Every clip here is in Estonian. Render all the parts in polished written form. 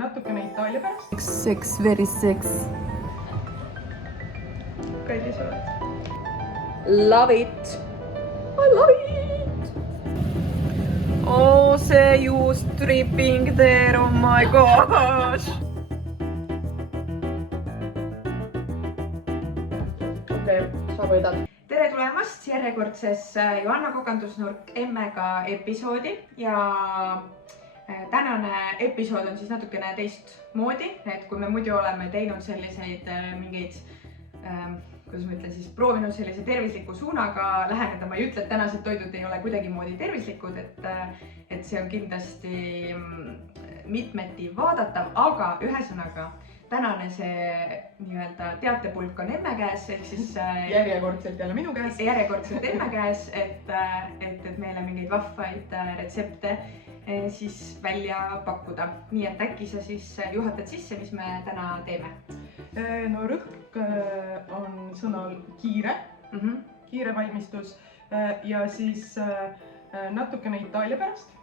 natukene Itaalia pärast. Sex, very sex. Kallised. Love it. I love it. Oh, see you stripping there, oh my gosh. Okei, sa võidad. Tere tulemast järjekordses Johanna Kokandusnurk emmega episoodi ja tänane episood on siis natukene teistmoodi, et kui me muidu oleme teinud selliseid mingeid, kuidas ma ütlen siis, proovinud sellise tervisliku suunaga läheneda, ma ei ütle, et tänased toidud ei ole kuidagimoodi tervislikud, et see on kindlasti mitmeti vaadatav, aga ühesõnaga tänane see nii-öelda teatepulk on emme käes, ehk siis järjekordselt jälle minu käes. Järjekordselt emme käes, et meile mingeid vahvaid retsepte siis välja pakkuda. Nii et äkki sa siis juhatad sisse, mis me täna teeme? No rõhk on sõnal kiire, kiire valmistus ja siis natukene Itaalia pärast.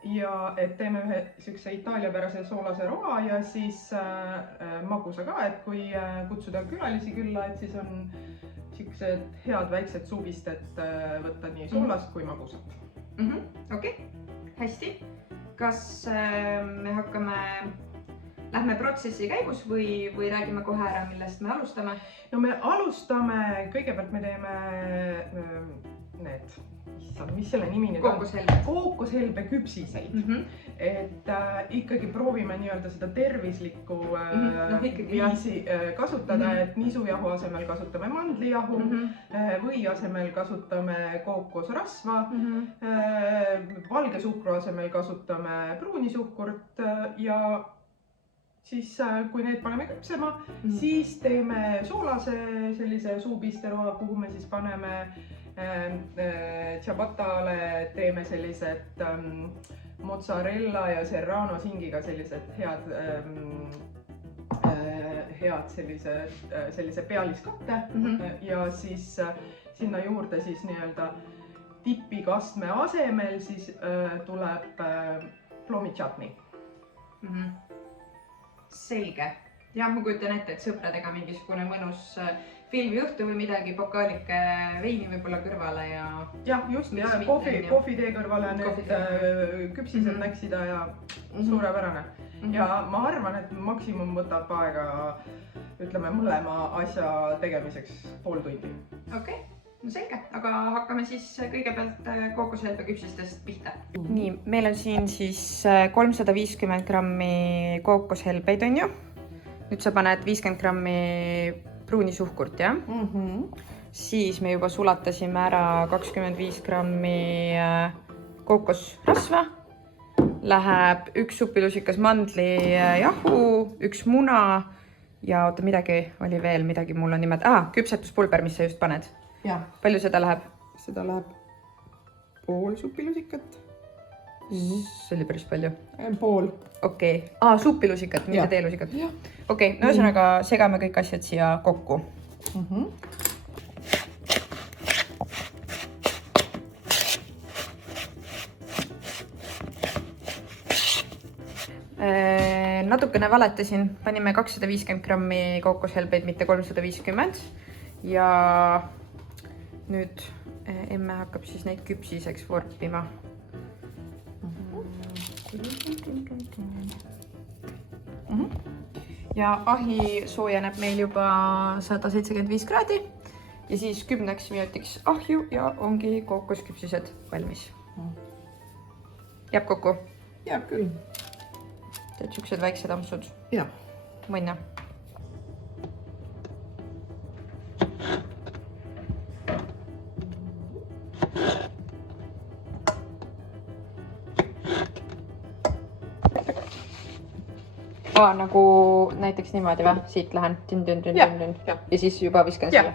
Ja et teeme ühe siukse itaaliapärase soolase roa ja siis magusa ka, et kui kutsuda külalisi külla, et siis on siuksed head väiksed suubisted võtta nii soolast kui magusat. Okei, hästi. Kas me lähme protsessi käigus või räägime kohe ära, millest me alustame? No me alustame, kõigepealt me teeme need, mis selle nimi nüüd on? Kookoshelbe küpsiseid. Et ikkagi proovime nii-öelda seda tervislikku viisi kasutada, et nisujahu asemel kasutame mandlijahu või asemel kasutame kookosrasva, valge suhkru asemel kasutame pruunisuhkurt ja siis kui need paneme küpsema, siis teeme soolase sellise suupisteroa, kuhu me siis paneme ciabattale, teeme sellised mozzarella ja serrano singiga sellised head sellise pealiskatte ja siis sinna juurde siis nii-öelda tipikastme asemel siis tuleb ploomichatni. Selge. Ja ma kujutan ette, et sõpradega mingisugune mõnus filmiõhtu või midagi, pokaalike veini võib-olla kõrvale ja... Jah, just, ja kohvitee kõrvale need küpsised näksida ja suurepärane. Ja ma arvan, et maksimum võtab aega, ütleme, mõlema asja tegemiseks pool tundi. Okei, no selge, aga hakkame siis kõigepealt kookoshelbe küpsistest pihta. Nii, meil on siin siis 350 grammi kookoshelbeid, on ju? Nüüd sa paned 50 grammi pruunisuhkurt, jah? Siis me juba sulatasime ära 25 grammi kookosrasva. Läheb 1 supilusikas mandlijahu, 1 muna ja oota, midagi oli veel, midagi mul on nimed. Küpsetuspulber, mis sa just paned. Ja. Palju seda läheb? Seda läheb pool supilusikat. See oli päris palju. Pool. Okei. Supilusikat, mitte teelusikat. Okei, no ühesõnaga segame kõik asjad siia kokku. Natukene valetasin, panime 250 grammi kookoshelbeid, mitte 350 ja nüüd emme hakkab siis neid küpsiseks vorpima. Ja ahi soojeneb meil juba 175 kraadi ja siis 10 minutiks ahju ja ongi kookosküpsised valmis. Jääb kokku? Jääb küll. Teed siuksed väiksed ampsud? Jah. Mõnna. Nagu näiteks niimoodi või? Siit lähen ja siis juba viskan siia.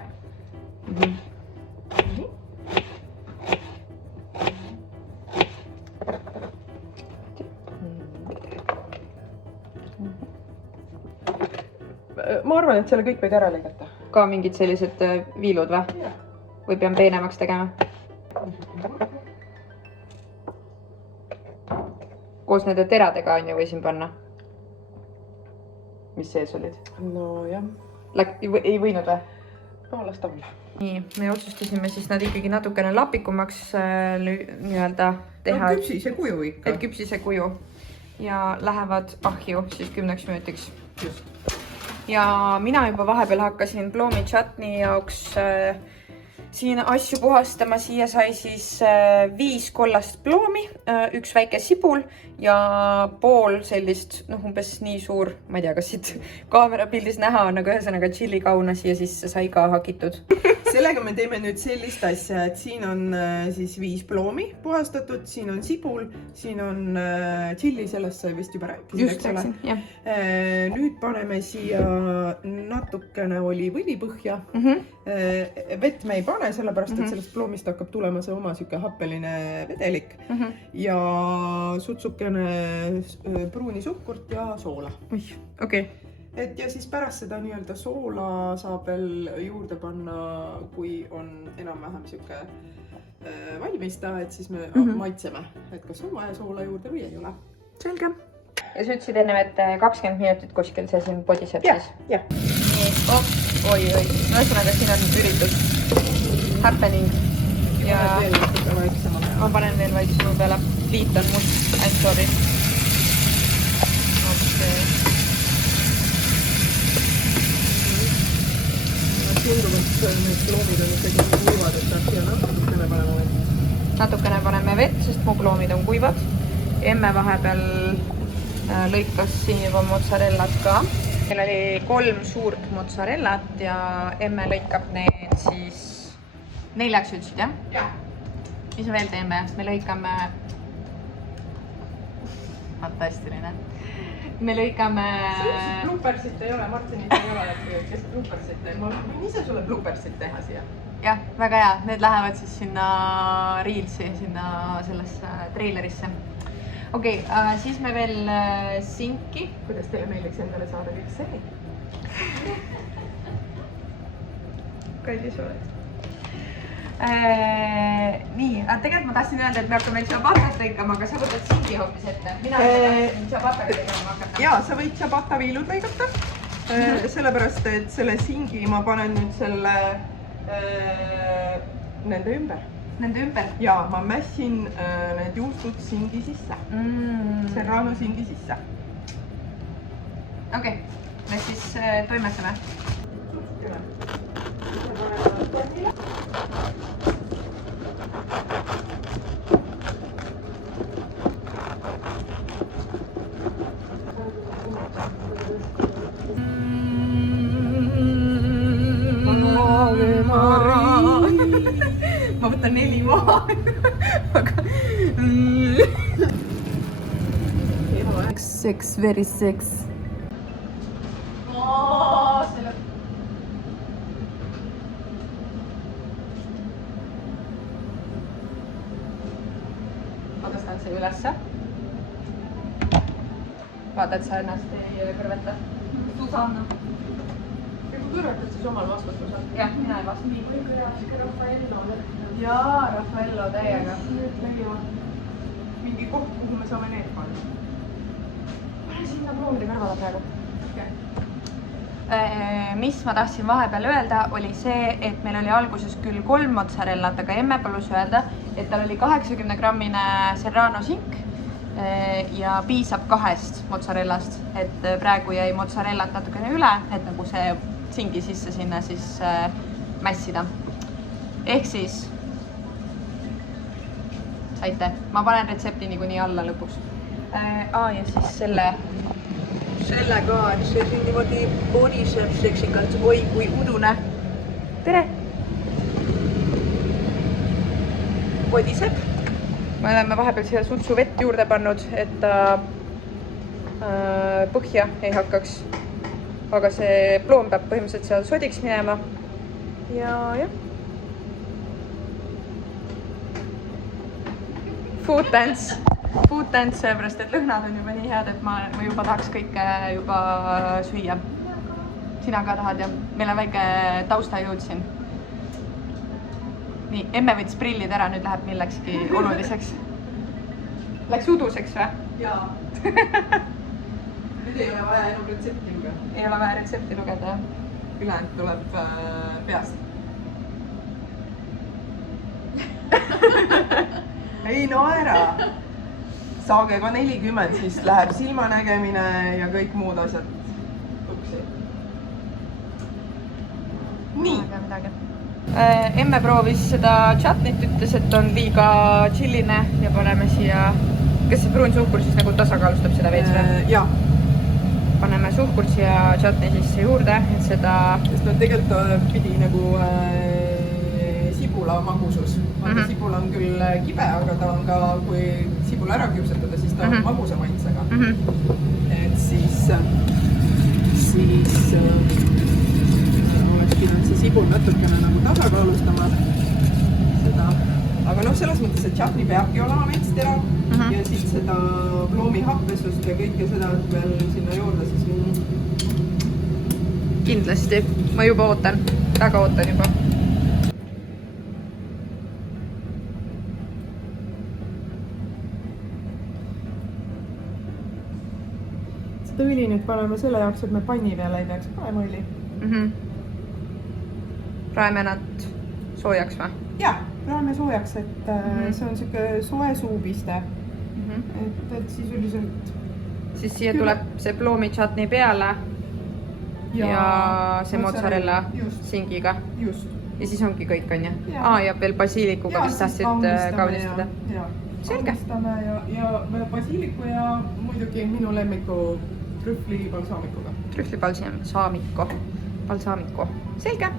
Ma arvan, et selle kõik võid ära lõigata. Ka mingid sellised viilud või? Või pean peenemaks tegema? Koos nende teradega on ju võisin panna? mis sees olid? No jah. Ei võinud või? No, las ta olla. Nii, me otsustasime siis nad ikkagi natukene lapikumaks nii-öelda teha. No küpsise kuju ikka. Et küpsise kuju. Ja lähevad ahju siis 10 minutiks. Just. Ja mina juba vahepeal hakkasin ploomi chutney jaoks siin asju puhastama. Siia sai siis 5 kollast ploomi, 1 väike sibul ja pool sellist, umbes nii suur, ma ei tea, kas siit kaamerapildis näha on, aga ühesõnaga tšillikauna siia sisse sai ka hakitud. Sellega me teeme nüüd sellist asja, et siin on siis 5 ploomi puhastatud, siin on sibul, siin on tšilli, sellest sai vist juba rääkisin. Just rääksin, jah. Nüüd paneme siia natukene oliivõli põhja. Vett me ei pane, sellepärast, et sellest ploomist hakkab tulema see oma siuke happeline vedelik ja sutsukene pruuni suhkurt ja soola. Okei. Et ja siis pärast seda nii-öelda soola saab veel juurde panna, kui on enam-vähem siuke valmista, et siis me maitseme, et kas on vaja soola juurde või ei ole. Selge. Ja sa ütlesid ennem, et 20 minutit kuskil see siin podiseb siis? Jah. Oi. Ühesõnaga, siin on üritus. Happening. Ja ma panen veel väiksema peale. Liit on must. I'm sorry. Tundub, et need ploomid on ikkagi kuivad, et saab siia natukene panema vett. Natukene paneme vett, sest mu ploomid on kuivad. Emme vahepeal lõikas siin juba mozzarellat ka. Meil oli 3 suurt mozzarellat ja emme lõikab need siis 4 ütlesid, jah? Jah. Mis me veel teeme? Me lõikame... Fantastiline. Me lõikame... Bloopersit ei ole, Martinit ei ole, kes bloopersit ei. Ma võin ise sulle bloopersit teha siia. Jah, väga hea. Need lähevad siis sinna Reelsi, sinna sellesse treilerisse. Okei, siis me veel sinki. Kuidas teile meeliks endale saada kõik see? Kallis oled. Nii, tegelikult ma tahtsin öelda, et me hakkame ciabattat lõikama, aga sa võtad singi hoopis ette. Mina tahtsin ciabattat lõikama hakata. Jaa, sa võid ciabatta viilud lõigata. Sellepärast, et selle singi ma panen nüüd selle nende ümber. Nende ümber? Jaa, ma mässin need juustud singi sisse. Serrano singi sisse. Okei, me siis toimetame. Ma võtan 4 maha. Sex, very sex. Ma tõstan see ülesse. Vaata, et sa ennast ei kõrveta. Susanna. Ja kui kõrvetad, siis omal vastutusel. Jah, mina ei vastu. Või kõrvetage Raffaello. Jaa, Raffaello täiega. Nüüd leiavad mingi koht, kuhu me saame need panna. Pane sinna ploomide kõrvale praegu. Mis ma tahtsin vahepeal öelda, oli see, et meil oli alguses küll 3 mozzarellat, aga emme palus öelda, et tal oli 80-grammine serrano sink ja piisab 2 mozzarellast, et praegu jäi mozzarellat natukene üle, et nagu see singi sisse sinna siis mässida. Ehk siis saite, ma panen retsepti niikuinii alla lõpuks. Ja siis selle ka, et see siin niimoodi podiseb seksikalt. Oi, kui udune. Tere! Podiseb. Me oleme vahepeal siia sutsu vett juurde pannud, et ta põhja ei hakkaks. Aga see ploom peab põhimõtteliselt seal sodiks minema. Ja jah. Food dance, seepärast, et lõhnad on juba nii head, et ma juba tahaks kõike juba süüa. Sina ka tahad ja meil on väike taustajõud siin. Nii, emme võttis prillid ära, nüüd läheb millekski oluliseks. Läks uduseks või? Jaa. Nüüd ei ole vaja enam retsepti lugeda. Ei ole vaja retsepti lugeda, jah. Ülejäänud tuleb peast. Ei naera! Saage ka 40, siis läheb silmanägemine ja kõik muud asjad õksi. Nii. Emme proovis seda chutnit, ütles, et on liiga chilline ja paneme siia, kas see pruun suhkur siis nagu tasakaalustab seda veits või? Jaa. Paneme suhkurt siia chutni sisse juurde, et seda... Sest no tegelikult pidi nagu sibula magusus. Sibula on küll kibe, aga ta on ka, kui sibula ära küpsetada, siis ta on magusa maitsega. Et siis oleks pidanud see sibul natukene nagu tasakaalustama seda. Aga noh, selles mõttes, et chutni peabki olema veits terav ja siis seda ploomi happesust ja kõike seda veel sinna juurde siis kindlasti. Ma juba ootan. Väga ootan juba. Seda õli nüüd paneme selle jaoks, et me panni peale ei peaks panema õli. Praeme nad soojaks või? Jaa, praeme soojaks, et see on siuke soe suupiste. Et sisuliselt... Siis siia tuleb see ploomi chutni peale ja see mozzarella singiga. Just. Ja siis ongi kõik, on ju? Ja veel basiilikuga, mis tahtsid kaunistada. Selge. Ja basiiliku ja muidugi minu lemmiku trühvli balsaamikuga. Trühvli balsaamiku. Selge.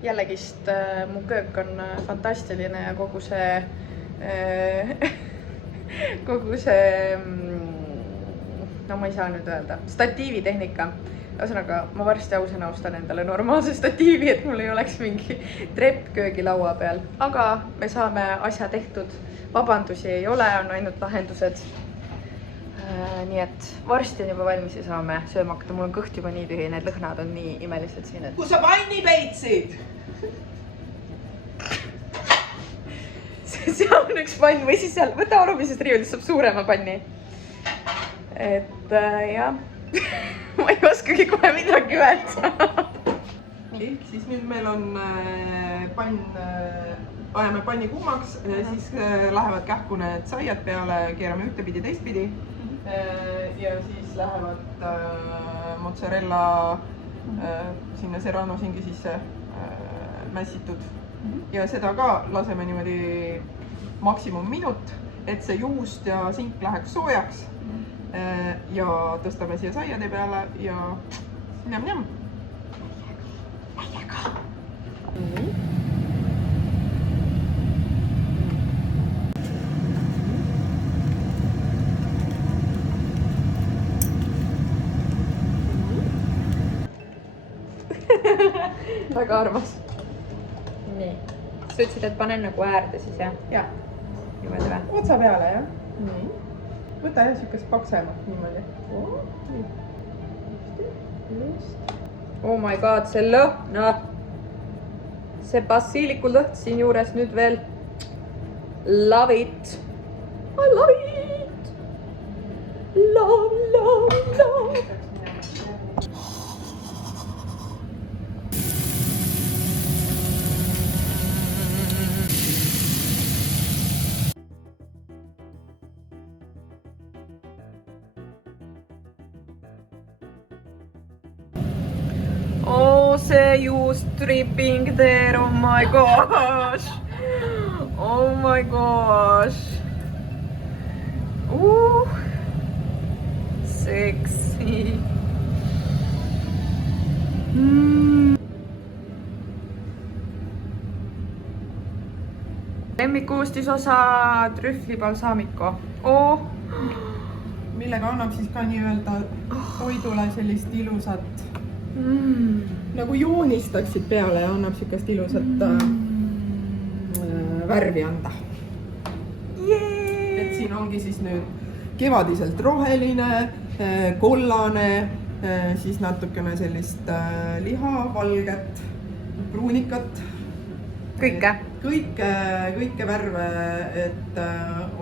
Jällegist mu köök on fantastiline ja kogu see no ma ei saa nüüd öelda, statiivi tehnika. Ühesõnaga, ma varsti ausõna ostan endale normaalse statiivi, et mul ei oleks mingi trepp köögilaua peal. Aga me saame asja tehtud, vabandusi ei ole, on ainult lahendused. Nii et varsti on juba valmis ja saame sööma hakata. Mul on kõht juba nii tühi, need lõhnad on nii imelised siin. Kus sa panni peitsid? Seal on üks pann või siis seal, võta alumisest riiulist, saab suurema panni. Et jah, ma ei oskagi kohe midagi öelda. Siis nüüd meil on pann, ajame panni kuumaks, siis lähevad kähku need saiad peale, keerame ühtepidi, teistpidi. Ja siis lähevad mozzarella sinna serrano singi sisse mässitud. Ja seda ka laseme niimoodi maksimum minut, et see juust ja sink läheks soojaks. Ja tõstame siia saiade peale ja njam-njam. Äiega! Väga armas. Nii. Sa ütlesid, et panen nagu äärde siis, jah? Jah. Niimoodi või? Otsa peale, jah? Nii. Võta jah siukest paksemat niimoodi. Oh my god, see lõhna. See basiiliku lõht siin juures nüüd veel. Love it. I love it. Love. Oh, see juust dripping there, oh my gosh. Oh my gosh. Sexy. Lemmikuustisosa trühvli balsaamiko. Oh. Millega annab siis ka nii-öelda toidule sellist ilusat nagu joonistaksid peale ja annab siukest ilusat värvi anda. Et siin ongi siis nüüd kevadiselt roheline, kollane, siis natukene sellist liha, valget, pruunikat. Kõike värve, et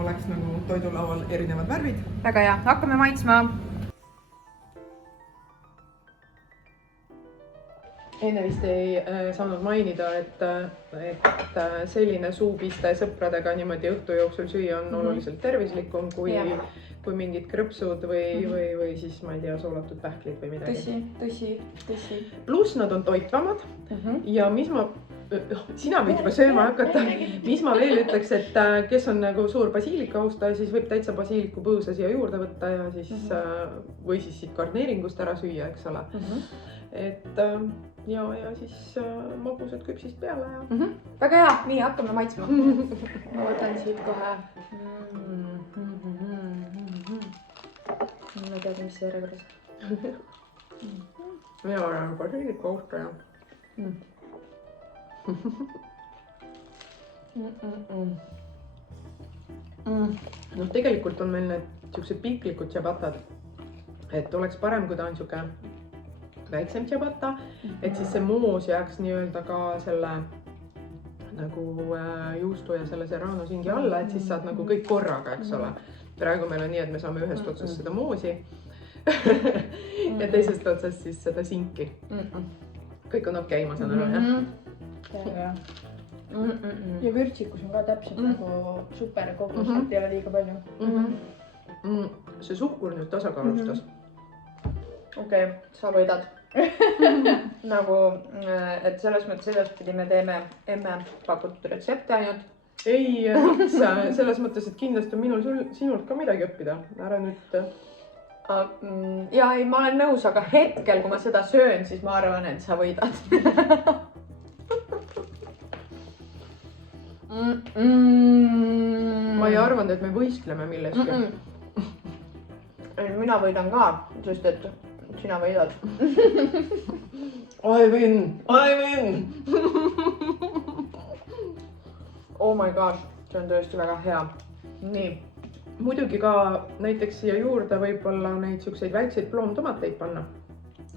oleks nagu toidulaual erinevad värvid. Väga hea, hakkame maitsma. enne vist ei saanud mainida, et selline suupiste sõpradega niimoodi õhtu jooksul süüa on oluliselt tervislikum kui mingid krõpsud või siis ma ei tea, soolatud pähklid või midagi. Tõsi. Pluss nad on toitvamad ja mis ma, sina võid juba sööma hakata, mis ma veel ütleks, et kes on nagu suur basiilika austaja, siis võib täitsa basiiliku põõsa siia juurde võtta ja siis või siis siit garneeringust ära süüa, eks ole. Et ja siis magusad küpsist peale ja... Väga hea, nii hakkame maitsma. Ma võtan siit kohe. Ma ei teagi, mis see järjekorras. Mina olen basiiliku austaja. Noh, tegelikult on meil need siuksed piklikud tšabatad, et oleks parem, kui ta on siuke väiksem tšabata, et siis see moos jääks nii-öelda ka selle nagu juustu ja selle serrano singi alla, et siis saad nagu kõik korraga, eks ole. Praegu meil on nii, et me saame ühest otsast seda moosi ja teisest otsast siis seda sinki. Kõik on okei, ma saan aru, jah? Ja vürtsikus on ka täpselt nagu super kogus, et ei ole liiga palju. See suhkur nüüd tasakaalustas. Okei, sa võidad. Nagu, et selles mõttes edaspidi me teeme emme pakutud retsepte ainult. Ei, selles mõttes, et kindlasti on minul sinult ka midagi õppida. Ära nüüd... Ja ei, ma olen nõus, aga hetkel, kui ma seda söön, siis ma arvan, et sa võidad. Ma ei arvanud, et me võistleme milleski. Mina võidan ka, sest et sina võidad. I win! Oh my gosh, see on tõesti väga hea. Nii. Muidugi ka näiteks siia juurde võib-olla neid siukseid väikseid ploomtomateid panna.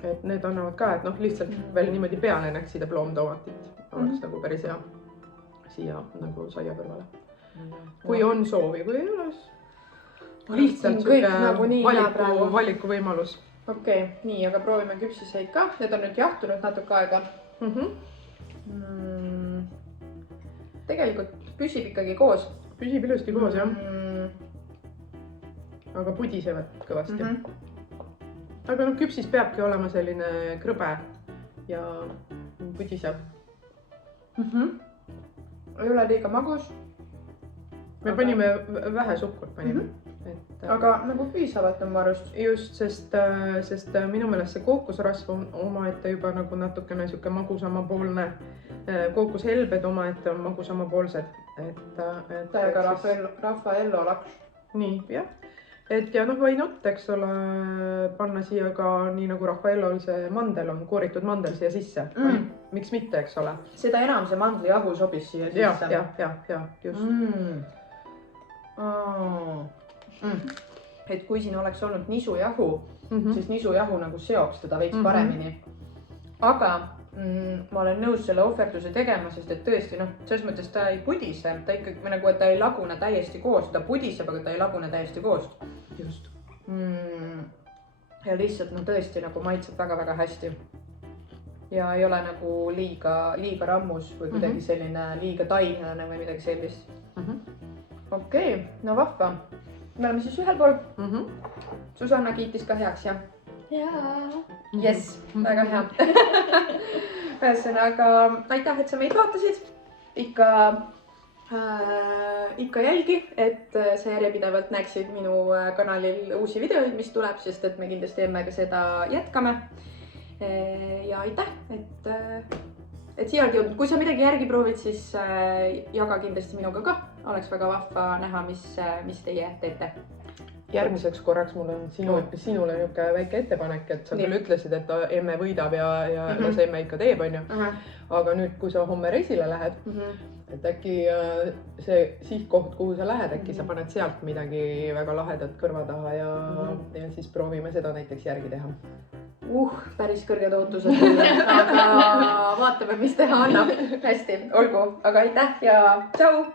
Et need annavad ka, et noh, lihtsalt veel niimoodi peale näksida ploomtomatit. Oleks nagu päris hea siia nagu saia kõrvale. Kui on soovi, kui ei ole, lihtsalt valiku võimalus. Okei, nii, aga proovime küpsiseid ka. Need on nüüd jahtunud natuke aega. Tegelikult püsib ikkagi koos. Püsib ilusti koos, jah. Aga pudisevad kõvasti. Aga noh, küpsis peabki olema selline krõbe ja pudisev. Ei ole liiga magus. Me panime vähe suhkurt panime. Aga nagu piisavalt on varust. Just, sest minu meelest see kookosrasv on omaette juba nagu natukene siuke magusamapoolne. Kookoshelbed omaette on magusamapoolsed. Täiega Raffaello laks. Nii, jah. Et ja noh, või not, eks ole, panna siia ka nii nagu Raffaellol see mandel on, kooritud mandel siia sisse. Miks mitte, eks ole? Seda enam see mandlijahu sobis siia sisse. Ja, just. Et kui siin oleks olnud nisujahu, siis nisujahu nagu seoks teda veits paremini. Aga ma olen nõus selle ohverduse tegema, sest et tõesti, noh, selles mõttes ta ei pudise, ta ikkagi nagu, et ta ei lagune täiesti koos, ta pudiseb, aga ta ei lagune täiesti koos. Just. Ja lihtsalt, no tõesti nagu maitseb väga-väga hästi. Ja ei ole nagu liiga rammus või kuidagi selline liiga tainane või midagi sellist. Okei, no vahva. Me oleme siis ühel pool. Susanna kiitis ka heaks, jah? Jaa. Yes, väga hea. Ühesõnaga, aitäh, et sa meid vaatasid. Ikka jälgi, et sa järjepidevalt näeksid minu kanalil uusi videoid, mis tuleb, sest et me kindlasti emmega seda jätkame. Ja aitäh, et siia jõudnud. Kui sa midagi järgi proovid, siis jaga kindlasti minuga ka. Oleks väga vahva näha, mis teie teete. Järgmiseks korraks mul on sinule niuke väike ettepanek, et sa küll ütlesid, et emme võidab ja see emme ikka teeb, on ju. Aga nüüd, kui sa homme reisile lähed, et äkki see sihtkoht, kuhu sa lähed, äkki sa paned sealt midagi väga lahedat kõrva taha ja siis proovime seda näiteks järgi teha. Päris kõrged ootused, aga vaatame, mis teha annab. Hästi, olgu, aga aitäh ja tšau!